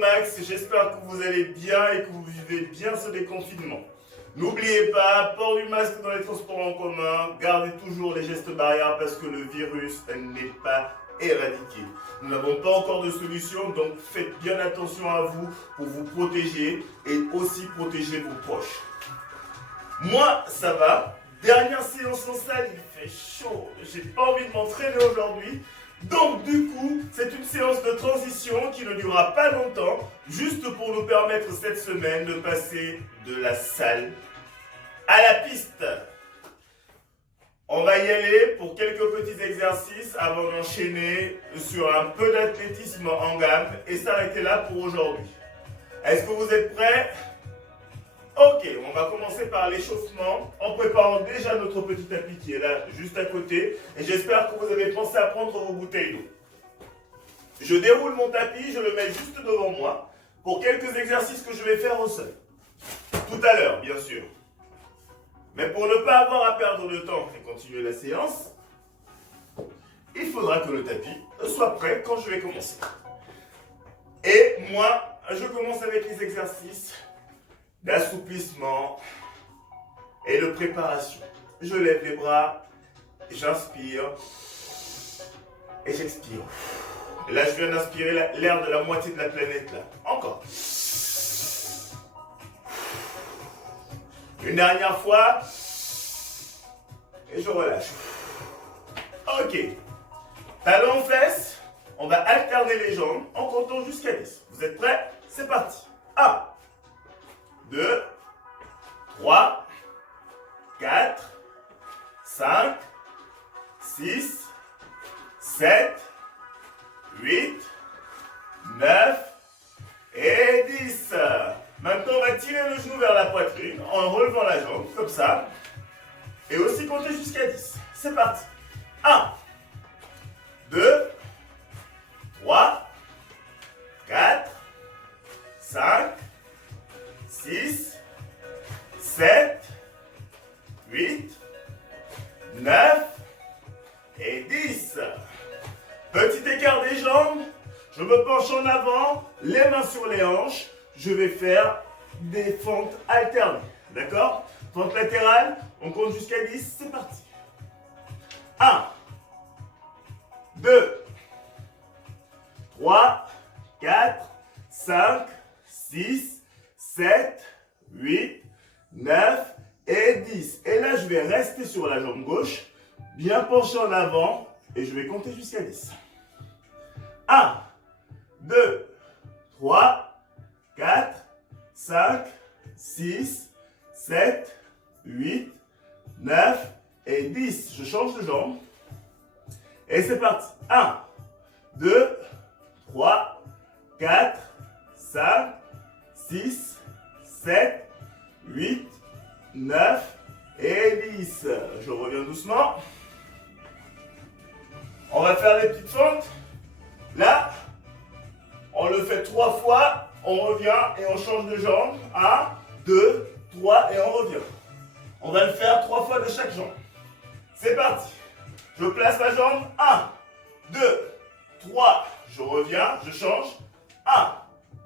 Max, j'espère que vous allez bien et que vous vivez bien ce déconfinement. N'oubliez pas, port du masque dans les transports en commun, gardez toujours les gestes barrières parce que le virus n'est pas éradiqué. Nous n'avons pas encore de solution, donc faites bien attention à vous pour vous protéger et aussi protéger vos proches. Moi, ça va. Dernière séance en salle, il fait chaud. J'ai pas envie de m'entraîner aujourd'hui. Donc du coup, c'est une séance de transition qui ne durera pas longtemps, juste pour nous permettre cette semaine de passer de la salle à la piste. On va y aller pour quelques petits exercices avant d'enchaîner sur un peu d'athlétisme en gamme et s'arrêter là pour aujourd'hui. Est-ce que vous êtes prêts ? Ok, on va commencer par l'échauffement en préparant déjà notre petit tapis qui est là juste à côté et j'espère que vous avez pensé à prendre vos bouteilles d'eau. Je déroule mon tapis, je le mets juste devant moi pour quelques exercices que je vais faire au sol. Tout à l'heure, bien sûr. Mais pour ne pas avoir à perdre de temps et continuer la séance, il faudra que le tapis soit prêt quand je vais commencer. Et moi, je commence avec les exercices d'assouplissement et de préparation. Je lève les bras, j'inspire et j'expire. Et là, je viens d'inspirer l'air de la moitié de la planète là. Encore. Une dernière fois. Et je relâche. Ok. Talons aux fesses. On va alterner les jambes en comptant jusqu'à 10. Vous êtes prêts? C'est parti. 1, 2, 3, 4, 5, 6, 7, 8, 9 et 10. Maintenant, on va tirer le genou vers la poitrine en relevant la jambe, comme ça. Et aussi compter jusqu'à 10. C'est parti. 1, 2, 3, 4, 5, 6, 7, 8, 9 et 10. Petit écart des jambes. Je me penche en avant, les mains sur les hanches. Je vais faire des fentes alternées. D'accord? Fente latérale, on compte jusqu'à 10, c'est parti. 1, 2, 3, 4, 5, 6, 7, 8, 9 et 10. Et là, je vais rester sur la jambe gauche, bien penché en avant, et je vais compter jusqu'à 10. 1, 2, 3, 4, 5, 6, 7, 8, 9 et 10. Je change de jambe. Et c'est parti. 1, 2, 3, 4, 5, 6, 7, 8, 9 et 10. Je reviens doucement. On va faire les petites fentes. Là, on le fait 3 fois. On revient et on change de jambe. 1, 2, 3 et on revient. On va le faire 3 fois de chaque jambe. C'est parti. Je place ma jambe. 1, 2, 3. Je reviens, je change. 1,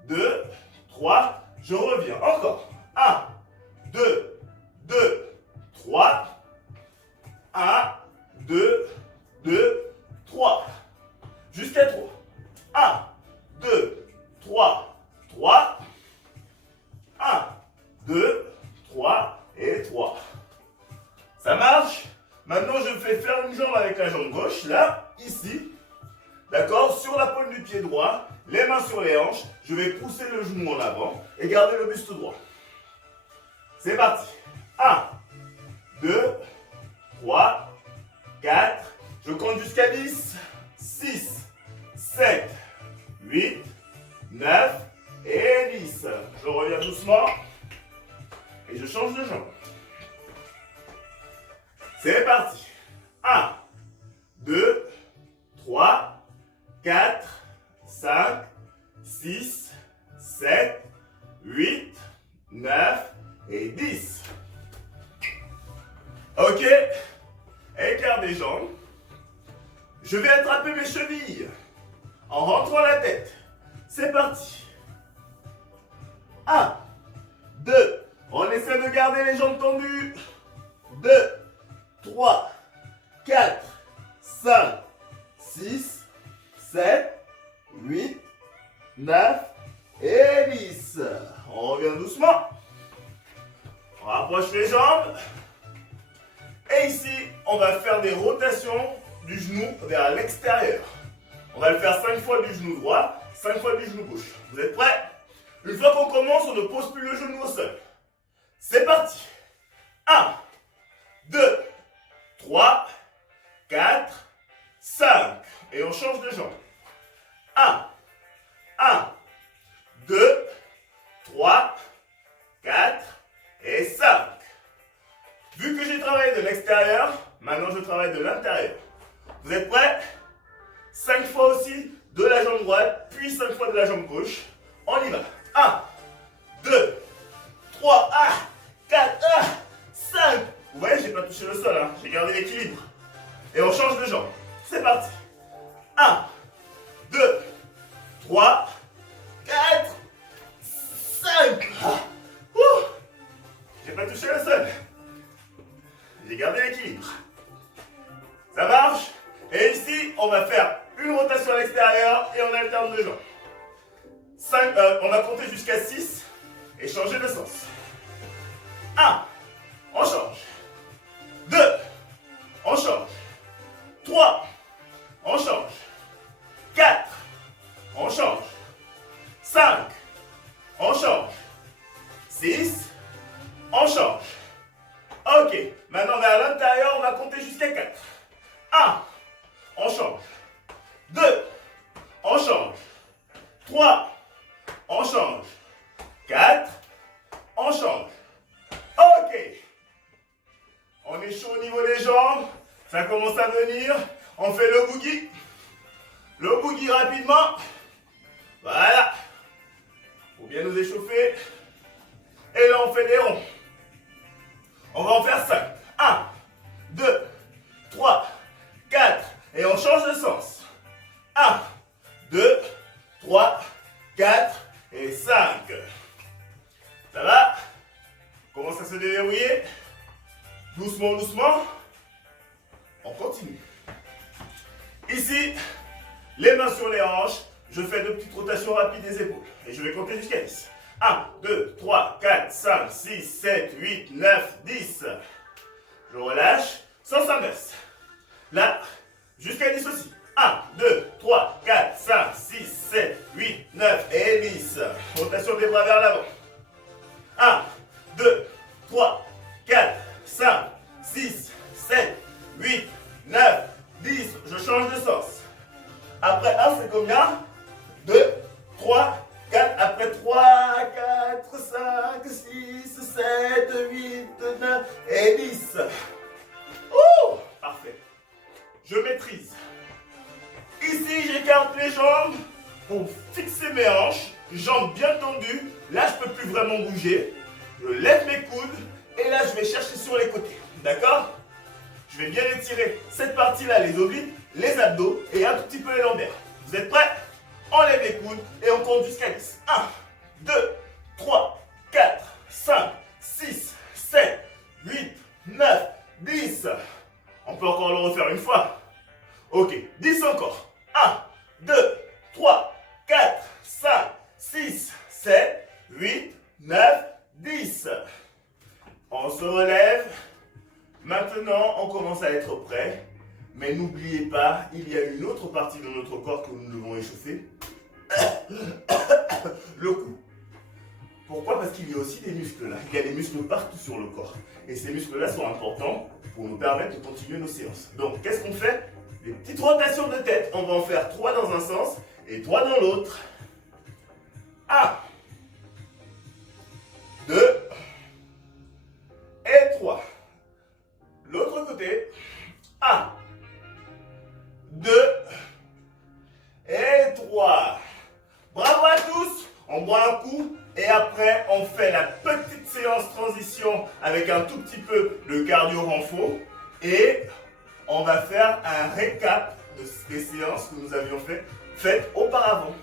2, 3. Je reviens. Encore. 1, 2, 3. 1, 2, 3. Jusqu'à 3. 1, 2, 3, 3. 1, 2, 3 et 3. Ça marche? Maintenant, je fais faire une jambe avec la jambe gauche, là, ici. D'accord? Sur la paume du pied droit, les mains sur les hanches. Je vais pousser le genou en avant et garder le buste droit. C'est parti. 1, 2, 3, 4. Je compte jusqu'à 10. 6, 7, 8, 9 et 10. Je reviens doucement. Et je change de jambe. C'est parti. 1, 2, 3, 4, 5, 6, 7, 8, 9 et 10. Ok. Écart des jambes. Je vais attraper mes chevilles en rentrant la tête. C'est parti. 1, 2. On essaie de garder les jambes tendues. 2, 3, 4, 5, 6, 7, 8, 9 et 10. On revient doucement. On rapproche les jambes. Et ici, on va faire des rotations du genou vers l'extérieur. On va le faire 5 fois du genou droit, 5 fois du genou gauche. Vous êtes prêts? Une fois qu'on commence, on ne pose plus le genou au sol. C'est parti. 1, 2, 3, 4, 5. Et on change de jambe. 1, 2, 3, 4 et 5. Vu que j'ai travaillé de l'extérieur, maintenant je travaille de l'intérieur. Vous êtes prêts? 5 fois aussi de la jambe droite, puis 5 fois de la jambe gauche. On y va. 1, 2, 3, 4, 5. Vous voyez, j'ai pas touché le sol, hein. J'ai gardé l'équilibre. Et on change de jambe. C'est parti. 1, 2, 3, 4, 5. J'ai pas touché le sol. J'ai gardé l'équilibre. Ça marche? Et ici, on va faire une rotation à l'extérieur et on alterne de jambes. On va compter jusqu'à 6 et changer de sens. 1, on change. 2, on change. 3, on change. 4, on change. 5, on change. 6, on change. Ok, maintenant vers l'intérieur, on va compter jusqu'à 4. 1, on change. 2, on change. 3, on change. 4, on change. Ok. On est chaud au niveau des jambes. Ça commence à venir. On fait le boogie. Le boogie rapidement. Voilà. Faut bien nous échauffer. Et là, on fait des ronds. On va en faire 5. 1, 2, 3, 4. Et on change de sens. 1, 2, 3, 4 et 5. Ça va? Commence à se déverrouiller. Doucement, doucement. On continue. Ici, les mains sur les hanches. Je fais de petites rotations rapides des épaules. Et je vais compter jusqu'à 10. 1, 2, 3, 4, 5, 6, 7, 8, 9, 10. Je relâche sans s'inverse. Là, jusqu'à 10 aussi. 1, 2, 3, 4, 5, 6, 7, 8, 9 et 10. Rotation des bras vers l'avant. 1, 2, 3, 4, 5, 6, 7, 8, 9, 10. Je change de sens. Après 1, c'est combien? 2, 3, 4. Après 3, 4, 5, 6, 7, 8, 9 et 10. Oh, parfait. Je maîtrise. Ici, j'écarte les jambes pour fixer mes hanches. Jambes bien tendues. Là, je ne peux plus vraiment bouger. Je lève mes coudes. Et là, je vais chercher sur les côtés. D'accord? Je vais bien étirer cette partie-là, les obliques, les abdos et un tout petit peu les lombaires. Vous êtes prêts? On lève les coudes et on compte jusqu'à 10. 1, 2, 3, 4, 5, 6, 7, 8, 9, 10. On peut encore le refaire une fois. Ok, 10 encore. 1, 2, 3, 4, 5, 6, 7, 8, 9, 10. On se relève. Maintenant, on commence à être prêt. Mais n'oubliez pas, il y a une autre partie de notre corps que nous devons échauffer. Le cou. Pourquoi? Parce qu'il y a aussi des muscles là. Il y a des muscles partout sur le corps. Et ces muscles-là sont importants pour nous permettre de continuer nos séances. Donc, qu'est-ce qu'on fait? Des petites rotations de tête. On va en faire 3 dans un sens et 3 dans l'autre. 1, 2 et 3. L'autre côté. 1, 2 et 3. Bravo à tous. On boit un coup et après on fait la petite séance transition avec un tout petit peu de cardio renfort et on va faire un récap des séances que nous avions faites auparavant.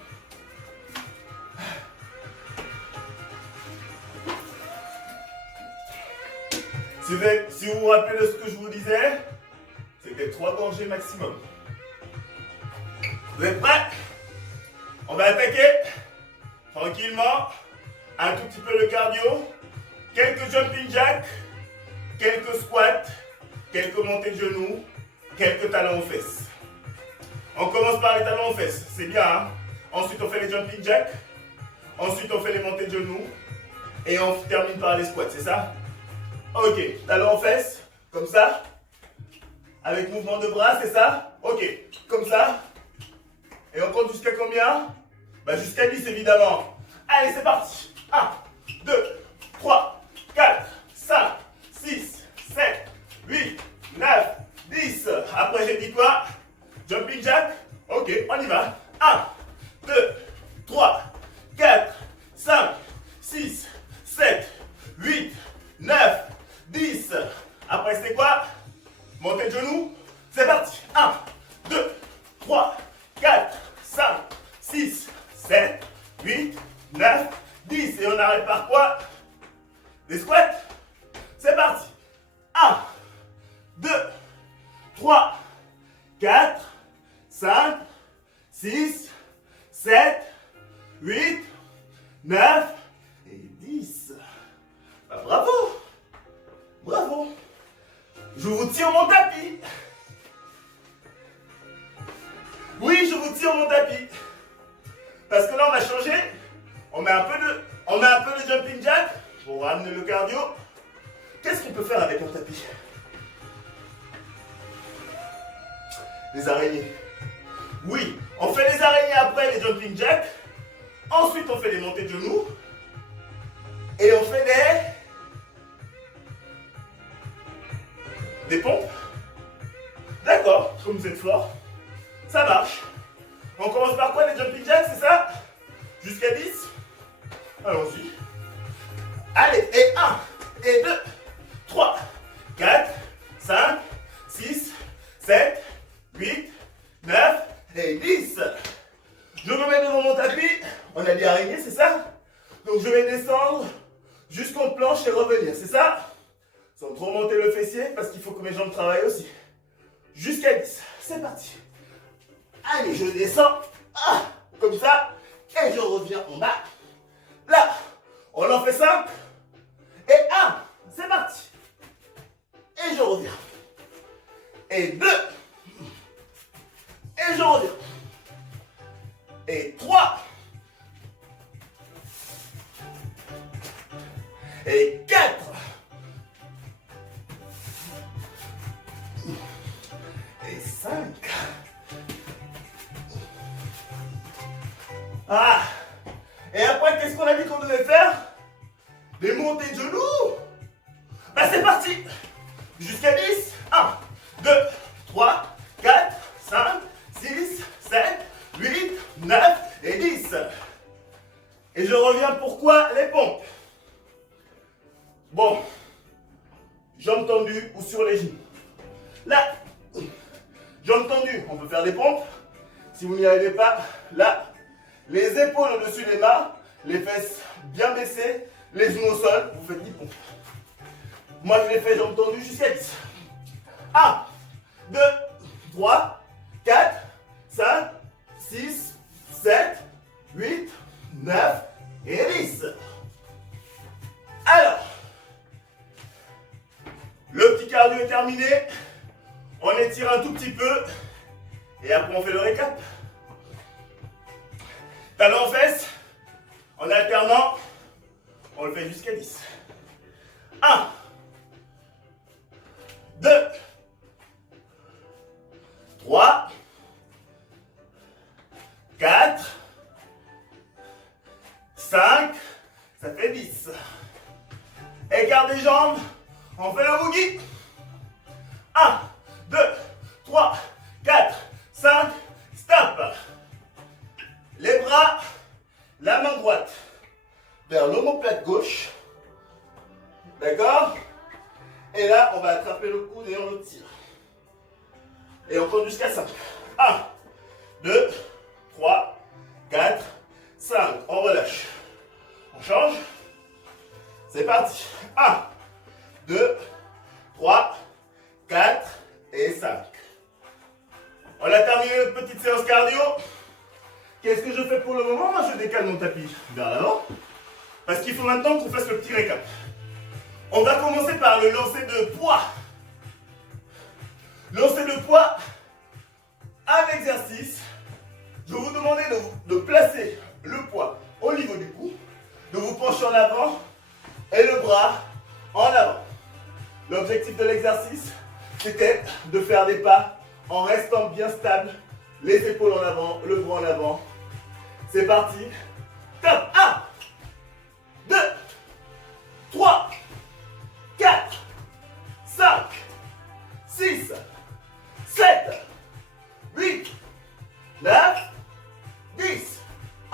Si vous vous rappelez de ce que je vous disais, c'était 3 gorgées maximum. Vous êtes prêts? On va attaquer tranquillement, un tout petit peu le cardio, quelques jumping jacks, quelques squats, quelques montées de genoux, quelques talons aux fesses. On commence par les talons aux fesses, c'est bien, hein? Ensuite on fait les jumping jacks, ensuite on fait les montées de genoux, et on termine par les squats, c'est ça? Ok, talons aux fesses, comme ça, avec mouvement de bras, c'est ça? Ok, comme ça, et on compte jusqu'à combien? Bah jusqu'à 10 évidemment. Allez, c'est parti. 1, 2, 3, 4, 5, 6, 7, 8, 9, 10. Après, j'ai dit quoi? Jumping jack. Ok, on y va. 1, 2, 3, 4, 5, 6, 7, 8, 9, 10. Après, c'est quoi? Montée de genoux. C'est parti. 1, 2, 3, 4, 5, 6, 7, 8, 9, 10. Et on arrête par quoi? Des squats. C'est parti. 1, 2, 3, 4, 5, 6, 7, 8, 9 et 10. Bah, bravo. Bravo. Je vous tire mon tapis. Oui, je vous tire mon tapis. Parce que là, on va changer. On met un peu de jumping jack pour ramener le cardio. Qu'est-ce qu'on peut faire avec un tapis? Les araignées. Oui, on fait les araignées après les jumping jacks. Ensuite, on fait les montées de genoux. Et on fait des pompes. D'accord, comme vous êtes fort. Ça marche. On commence par quoi, les jumping jacks, c'est ça? Jusqu'à 10. Allons-y. Allez, et 1, et 2, 3, 4, 5, 6, 7, 8, 9 et 10. Je me mets devant mon tapis. On a dit araignée, c'est ça? Donc je vais descendre jusqu'au planche et revenir, c'est ça? Sans trop monter le fessier parce qu'il faut que mes jambes travaillent aussi. Jusqu'à 10. C'est parti. Allez, je descends. Comme ça. Et je reviens en bas. Là, on en fait 5. Et 1. C'est parti. Et je reviens. Et 2. Et je reviens. Et 3. Et 4. Et 5. Et après, qu'est-ce qu'on a dit qu'on devait faire? Des montées de genoux. Bah c'est parti. Jusqu'à 10. 1, 2, 3, 4, 5, 6, 7, 8, 9 et 10. Et je reviens pourquoi les pompes. Bon, jambes tendues ou sur les genoux. Là, jambes tendues, on peut faire des pompes. Si vous n'y arrivez pas, là, les épaules au-dessus des mains, les fesses bien baissées, les genoux au sol, vous faites 10 pompes. Moi, je les fais jambes tendues jusqu'à 10. 1, 2, 3, 4, 5, 6, 7, 8, 9 et 10. Alors, le petit cardio est terminé. On étire un tout petit peu. Et après, on fait le récap. Talons aux fesses. En alternant, on le fait jusqu'à 10. 1, 2, 3, 4, 5, ça fait 10. Écart des jambes, on fait le boogie. 1, 2, 3, 4, 5, stop. Les bras, la main droite vers l'omoplate gauche. D'accord? Et là, on va attraper le coude et on le tire. Et on compte jusqu'à 5. 1, 2, 3, 4, 5. On relâche. On change. C'est parti. 1, 2, 3, 4 et 5. On a terminé notre petite séance cardio. Qu'est-ce que je fais pour le moment? Moi, je décale mon tapis vers l'avant. Parce qu'il faut maintenant qu'on fasse le petit récap. On va commencer par le lancer de poids. Lancer de poids, un exercice. Je vais vous demander de placer le poids au niveau du cou, de vous pencher en avant et le bras en avant. L'objectif de l'exercice, c'était de faire des pas en restant bien stable, les épaules en avant, le bras en avant. C'est parti. Top. 1, 2, 3, 4, 5, 6, 7, 8, 9, 10.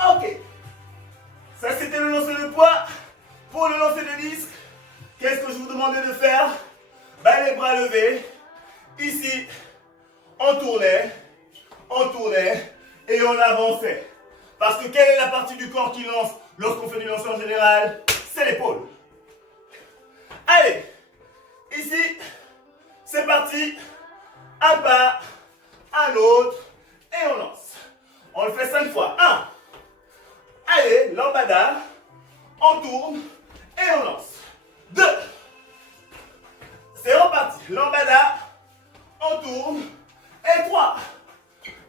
Ok. Ça, c'était le lancer de poids. Pour le lancer de disque, qu'est-ce que je vous demandais de faire? Ben, les bras levés. Ici, on tournait et on avançait. Parce que quelle est la partie du corps qui lance lorsqu'on fait du lancer en général? C'est l'épaule. Allez, ici, c'est parti. Un pas, un autre, et on lance. On le fait 5 fois. 1. Allez, lambada. On tourne et on lance. 2. C'est reparti. Lambada. On tourne. Et 3.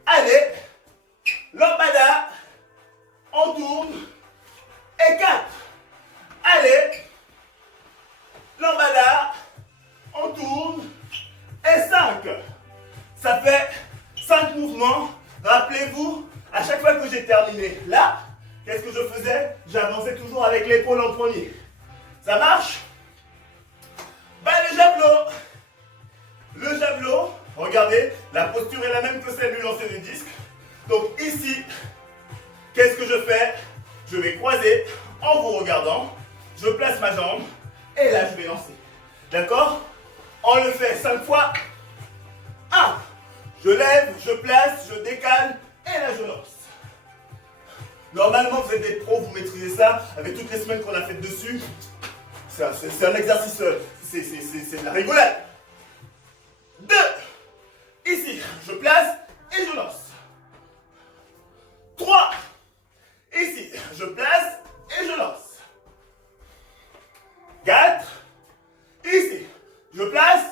Allez. Lambada. On tourne. Et 4. Allez. Lambada. On tourne. Et 5. Ça fait 5 mouvements. Rappelez-vous, à chaque fois que j'ai terminé là, qu'est-ce que je faisais? J'avançais toujours avec l'épaule en premier. Ça marche? Ben, le javelot. Le javelot, regardez, la posture est la même que celle du lancer du disque. Donc ici, qu'est-ce que je fais? Je vais croiser en vous regardant. Je place ma jambe et là, je vais lancer. D'accord? On le fait 5 fois. 1. Je lève, je place, je décale et là, je lance. Normalement, vous êtes des pros, vous maîtrisez ça. Avec toutes les semaines qu'on a faites dessus, c'est un exercice, c'est de la rigolade. 2. Ici, je place et je lance. 3. Ici, je place et je lance. 4. Ici, je place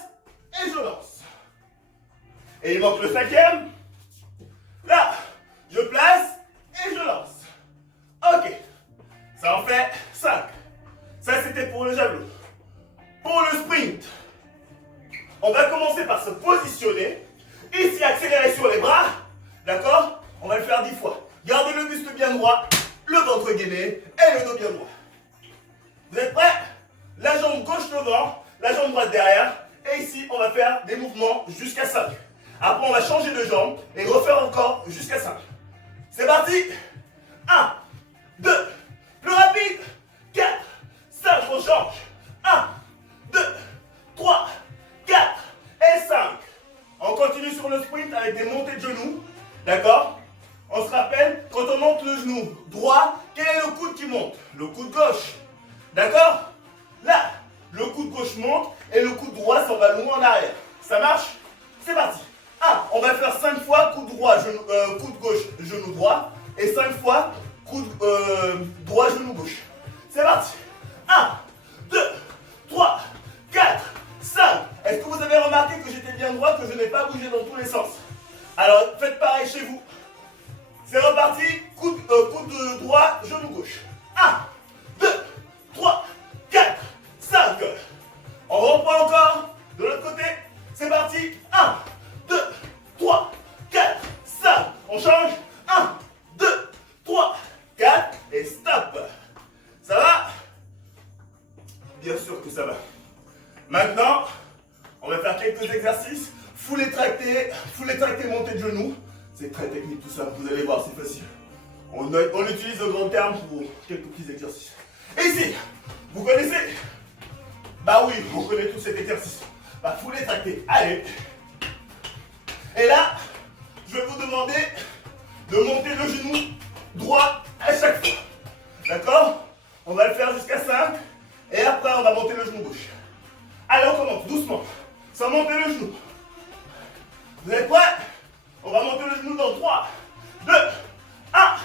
et je lance. Et il manque le 5e. Là, je place et je lance. Ok. Ça en fait 5. Ça, c'était pour le javelot. Pour le sprint, on va commencer par se positionner. Ici, accélérer sur les bras. D'accord? On va le faire 10 fois. Gardez le buste bien droit, le ventre gainé et le dos bien droit. Vous êtes prêts? La jambe gauche devant, la jambe droite derrière. Et ici, on va faire des mouvements jusqu'à 5. Après, on va changer de jambe et refaire encore jusqu'à 5. C'est parti. 1, 2, plus rapide. 4, 5, on change. 1, 2, 3, 4 et 5. On continue sur le sprint avec des montées de genoux. D'accord? On se rappelle, quand on monte le genou droit, quel est le coude qui monte? Le coude gauche. D'accord? Là, le coude gauche monte et le coude droit s'en va loin en arrière. Ça marche? C'est parti. 1, on va faire 5 fois coude droit, coude gauche, genou droit. Et 5 fois coude droit, genou gauche. C'est parti. 1, 2, 3, 4, 5. Est-ce que vous avez remarqué que j'étais bien droit, que je n'ai pas bougé dans tous les sens? Alors, faites pareil chez vous. C'est reparti. Coude droit, genou gauche. 1, 2, 3, 4, 5. On reprend encore. De l'autre côté. C'est parti. 1, 2, 3, 4, 5. On change. 1, 2, 3, 4 et stop. Ça va? Bien sûr que ça va. Maintenant, on va faire quelques exercices. Foulée tractée, montée de genoux. C'est très technique tout ça, vous allez voir, c'est facile. On utilise le grand terme pour quelques petits exercices. Et ici, vous connaissez? Bah oui, on connaît tous cet exercice. Bah, foulée tractée, allez. Et là, je vais vous demander de monter le genou droit à chaque fois. D'accord? On va le faire jusqu'à 5. Et après, on va monter le genou gauche. Allez, on commence doucement. monter le genou. Vous êtes prêts? On va monter le genou dans 3, 2, 1.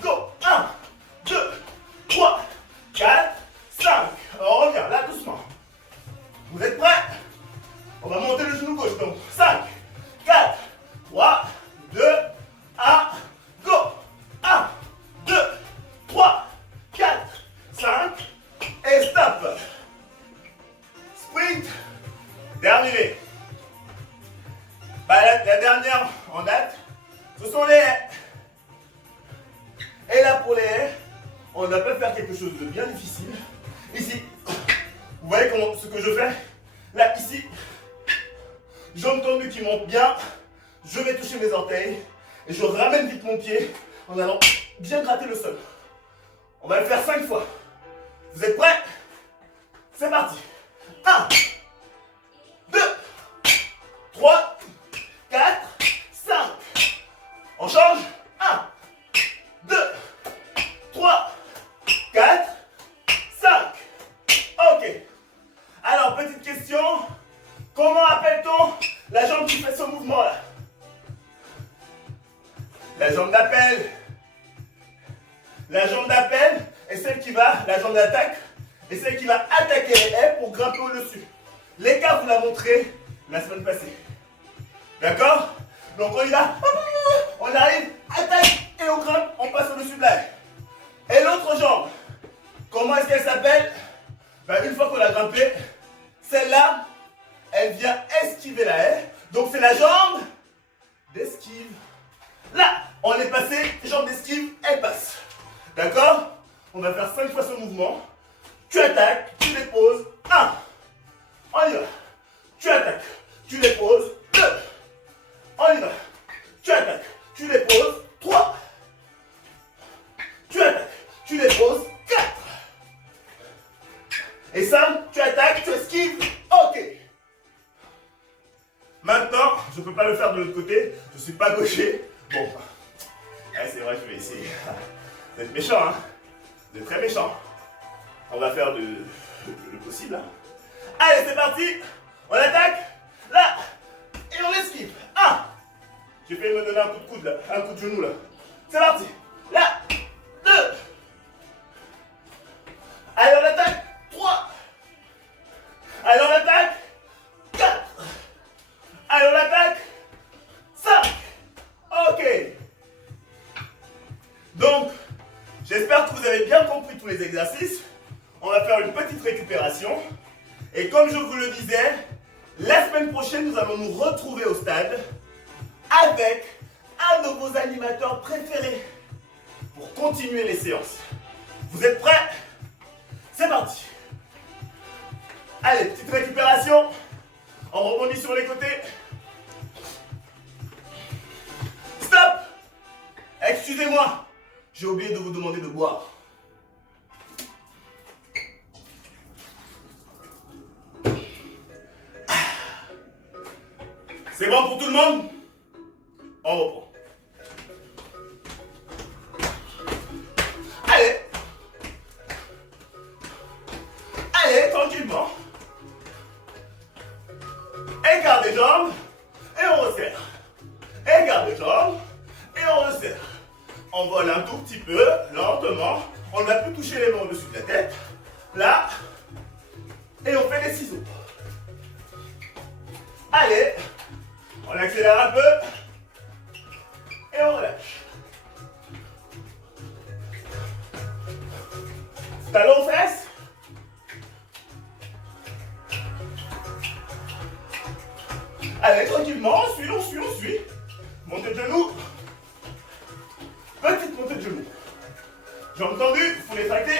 Go. 1, 2, 3, 4, 5. On revient là doucement. Vous êtes prêts? On va monter le genou gauche. Donc 5, 4, 3, 2, 1. Go. 1, 2, 3, 4, 5. Et stop. Sprint. Terminé. La dernière en date, ce sont les haies. Et là pour les haies, on va pas faire quelque chose de bien difficile. Ici, vous voyez ce que je fais? Là, ici, jambes tendues qui montent bien. Je vais toucher mes orteils. Et je ramène vite mon pied en allant bien gratter le sol. On va le faire 5 fois. Vous êtes prêts? C'est parti. 1, 2, 3, 4, 5. On change. 1, 2, 3, 4, 5. Ok. Alors, petite question. Comment appelle-t-on la jambe qui fait ce mouvement-là? La jambe d'appel. La jambe d'appel est celle qui va, la jambe d'attaque, est celle qui va attaquer les haies pour grimper au-dessus. L'écart, vous l'a montré la semaine passée. D'accord? Donc on y va. On arrive, attaque et on grimpe, on passe au-dessus de la haie. Et l'autre jambe, comment est-ce qu'elle s'appelle? Une fois qu'on a grimpé, celle-là, elle vient esquiver la haie. Donc c'est la jambe d'esquive. Là, on est passé, jambe d'esquive, elle passe. D'accord? On va faire 5 fois ce mouvement. Tu attaques, tu déposes. 1. On y va. Tu attaques, tu déposes. 2. On y va. Tu attaques, tu déposes. 3. Tu attaques, tu déposes. 4. Et 5, tu attaques, tu esquives. Ok. Maintenant, je ne peux pas le faire de l'autre côté. Je ne suis pas gaucher. Bon. C'est vrai, je vais essayer. Vous êtes méchant, hein? Vous êtes très méchant. On va faire le possible. Hein. Allez, c'est parti. On attaque. Là. Et on esquive. 1. J'ai failli me donner un coup de coude là. Un coup de genou là. C'est parti. Là. 2. Allez, on attaque. 3. Allez, on attaque. 4. Allez, on attaque. 5. Ok. Donc, j'espère que vous avez bien compris tous les exercices. On va faire une petite récupération. Et comme je vous le disais, la semaine prochaine, nous allons nous retrouver au stade avec un de vos animateurs préférés pour continuer les séances. Vous êtes prêts? C'est parti. Allez, petite récupération. On rebondit sur les côtés. Stop! Excusez-moi, j'ai oublié de vous demander de boire. C'est bon pour tout le monde? On reprend. Allez. Allez, tranquillement. Écart des jambes et on resserre. Écart des jambes et on resserre. On vole un tout petit peu, lentement. On ne va plus toucher les mains au-dessus de la tête. Là. Et on fait les ciseaux. Allez. On accélère un peu. Et on relâche. Talon aux fesses. Allez, tranquillement, on suit. Montée de genoux. Petite montée de genoux. Jambes tendues, il faut les tracter.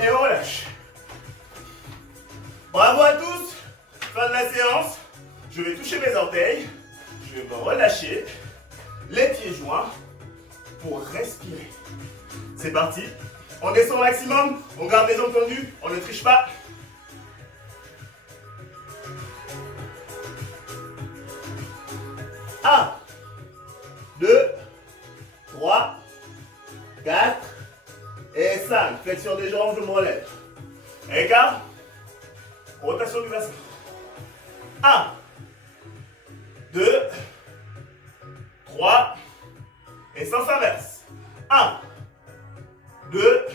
Et on relâche. Bravo à tous. Fin de la séance. Je vais toucher mes orteils. Je vais me relâcher. Les pieds joints pour respirer. C'est parti. On descend au maximum. On garde les jambes tendues. On ne triche pas. Un, 2, 3, 4 et 5. Flexion des jambes, je me relève. Écart. rotation du bassin. 1, 2, 3, et sens inverse. 1, 2,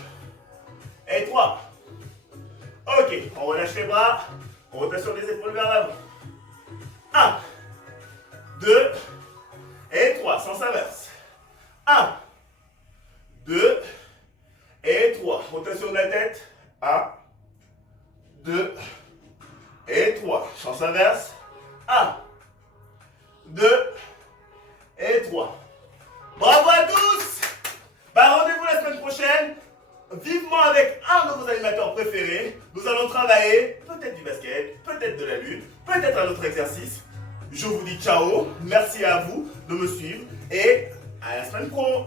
et 3. Ok, on relâche les bras, rotation des épaules vers l'avant. 1, 2, et 3, sens inverse. 1, 2, et 3, rotation de la tête. 1, 2, et 3, sens inverse. 1, 2, et 3. Bravo à tous! Rendez-vous la semaine prochaine, vivement avec un de vos animateurs préférés. Nous allons travailler peut-être du basket, peut-être de la lutte, peut-être un autre exercice. Je vous dis ciao, merci à vous de me suivre et à la semaine pro.